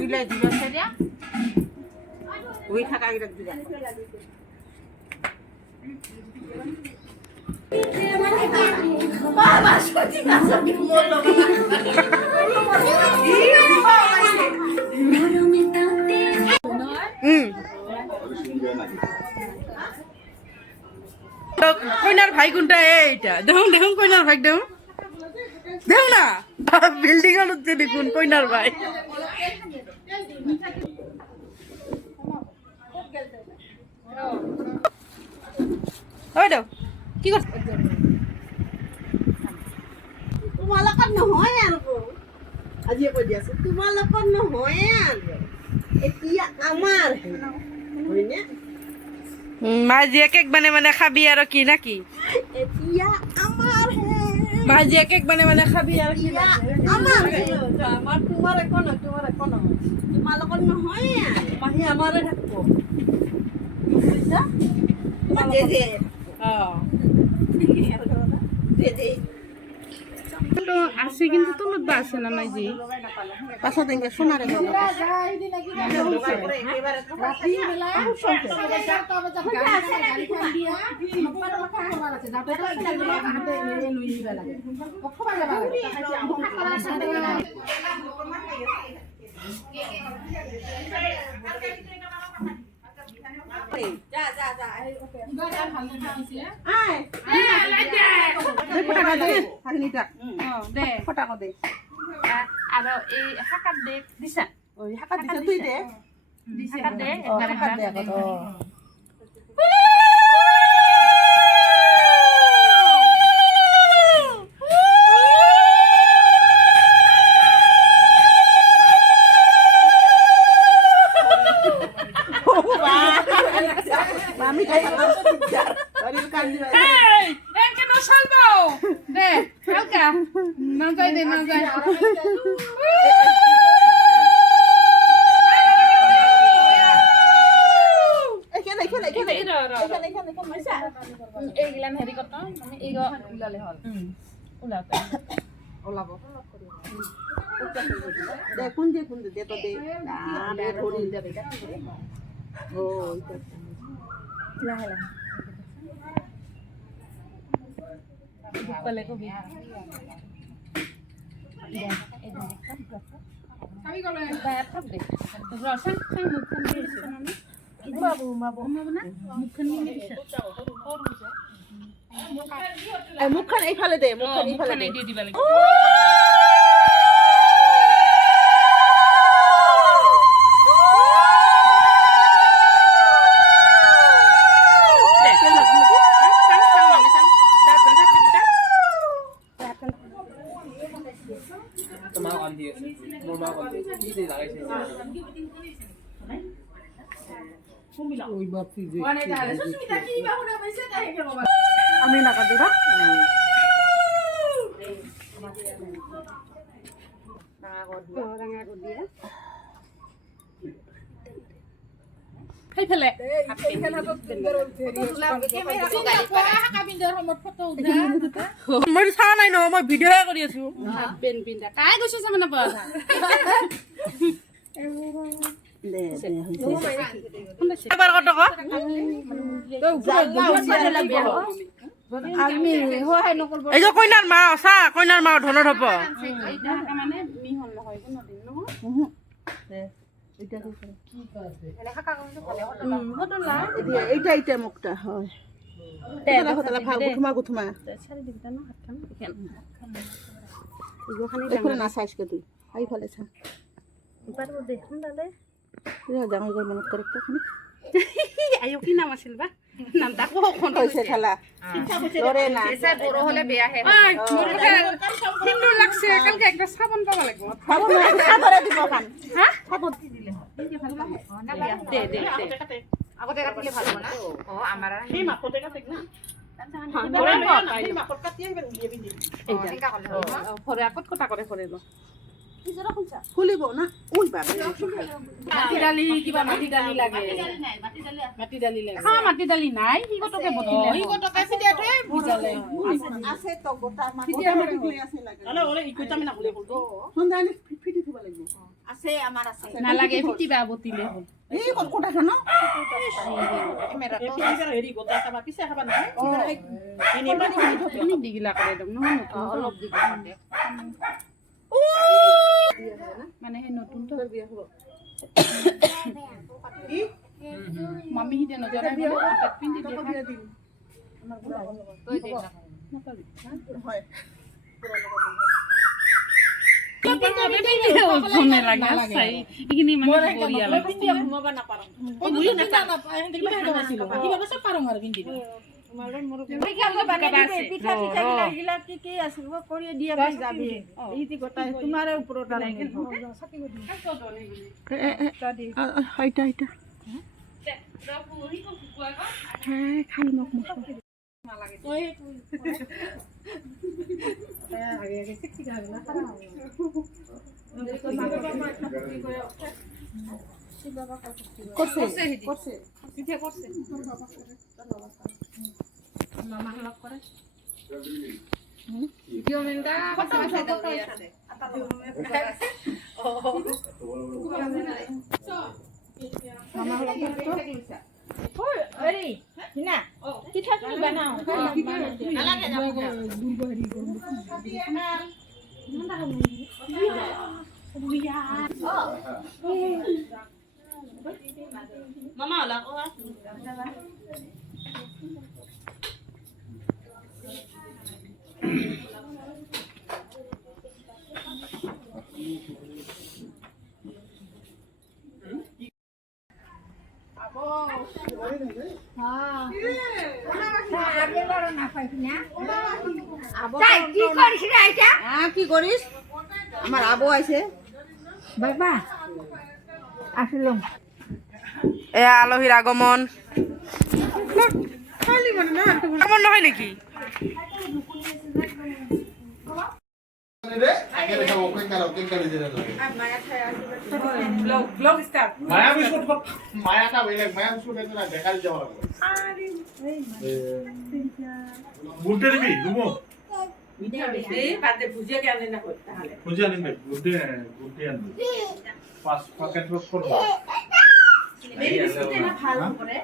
গিলা দিবা সেটা ওই থাকা গিলা দিবা বাবা সত্যি না সত্যি বললো কইনার ভাই কোনটা এইটা দেখুন দেখুন কইনার ভাই দেখুন দেখুন না বিল্ডিং এর উঠতে দেখুন কইনার ভাই ওই দাও কি করছ তোমালোকৰ নহয় আৰু আজি কৈ দি আছো তোমালোকৰ নহয় আৰু এতিয়া আমাৰ হয়নে মাজিয়া কেক মানে খাবি আৰু কি নাকি এতিয়া আমাৰ মাজিয়া কেক মানে খাবি আৰু কি আমাৰ আমাৰ তোমাৰ একো নহয় তোমালোকৰ নহয় মাহি আমাৰে থাকিব বুজিছা দে অ দে তো আছে কিন্তু তলত বা আছে না মাইজি পাছত এনেকে সোনাৰে ফটাক দে আৰু এই হাকাত দে দিছা হাকাত দিছে তুই দে হাকাত দে হাকাত দে আগত আমি খাই বাড়ির কান্দি que no salvo. Ve, Helga. No যায় দে, no যায়. এখানে এইগিলান হেৰি কত আমি এইগ উলালে হল ওলাব দে কোন দে তো দে দে করি ও লাহে কলে কবি আমি কলে বায়া থাক দে রসন খাই মুখখান দিয়েছে আমি বাবু না মুখখান নিয়ে দিছে মুখখান এইফালে দে মুখখান এইফালে দে দিয়ে দিবা লাগে আমি না কাটে না খাই ফেলে মই চাৱা নাই ন মই ভিডিঅ'হে কৰি আছো পেন পিন্ধা কাই গৈছে মানে এবাৰ কত এই যে কইনাৰ মা চা কইনাৰ মা ধনৰ হব এইটা মুখটা হয় গুথমা না চাইজকে তুই এইফালে চা ডাঙৰ গৰ মনত কৰে আয়ো কি নাম আছিল বা নামটা কৈছে খেলা লৰে না বড় হলে বেয়া হে হিন্দু লাগছে কালকে একটা সাবন পাবা লাগবে সাবরে দিব খান হ্যাঁ সাবন দিলে দে আগতে কাটিলে ভালো না ও আমার সেই মাপতে কাটে না খুলিব না উই বাবা মাটি দালি কিবা মাটি দালি লাগে মাটি দালি লাগে মাটি দালি নাই সি কটকে বটিলে সি কটকে ফিটিয়াটোৱে ভিজালে আছে তো গোটা ফিটিয়া মাটি আছে লাগে হলে হলে ইকুইটা আমি নাকলে কল সুন্দৰ ফিটি থব লাগিব আছে আমাৰ আছে নালাগে ফিটিবা বটিলে হ'ল এই কোন কোটা খানো হেৰি গোটা খাবা পিছে খাবা নহয় এনে পানী দিগিলা কৰে দম নহয় অলপ দিগিলা দে মানে সেই নতুন তো বিয়া হ'ব মামি হিতে নজৰা হাতত পিন্ধি দিয়ে আমাৰ বুঢ়া তই দে নাপাবি হয় ফোনে লাগা চাই ইখিনি মানে বৰিয়া লাগে পিন্ধি ঘুমাব নাপাৰো ও বুলি না নাপায় কিবা আছিল কিবা বছ পাৰো আৰু পিন্ধি মামা লগ কৰে ভিডিও মেনটা কথা কথা দৌৰি আছে মামা লগ কৰে ওই আৰে হিনা কি থাকি বানাও নালাগে যাব দুৰ্গ হেৰি মামা ওলা ও কি কৰিছ আমাৰ আবু আহিছে বাবা আসলো এ আলহীর আগমন খালি মানে না আগমন নহয় নেকি ব্লগ স্টার্ট মায়া বিস্কুট মায়াটা বেলেগ মায়া বিস্কুট এটা না দেখা দিতে হবে গুড্ডে দিবি দুমো এই বাদে ভুজিয়া কে আনে না কই তাহলে খুঁজে আনবে গুড্ডে আনবে 5 প্যাকেট লোক করব এই বিস্কুট না ভালো করে